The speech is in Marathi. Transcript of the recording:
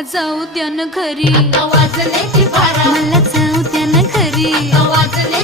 मला जाऊ द्या ना घरी, वाजले की बारा, मला जाऊ द्या ना घरी. वाजले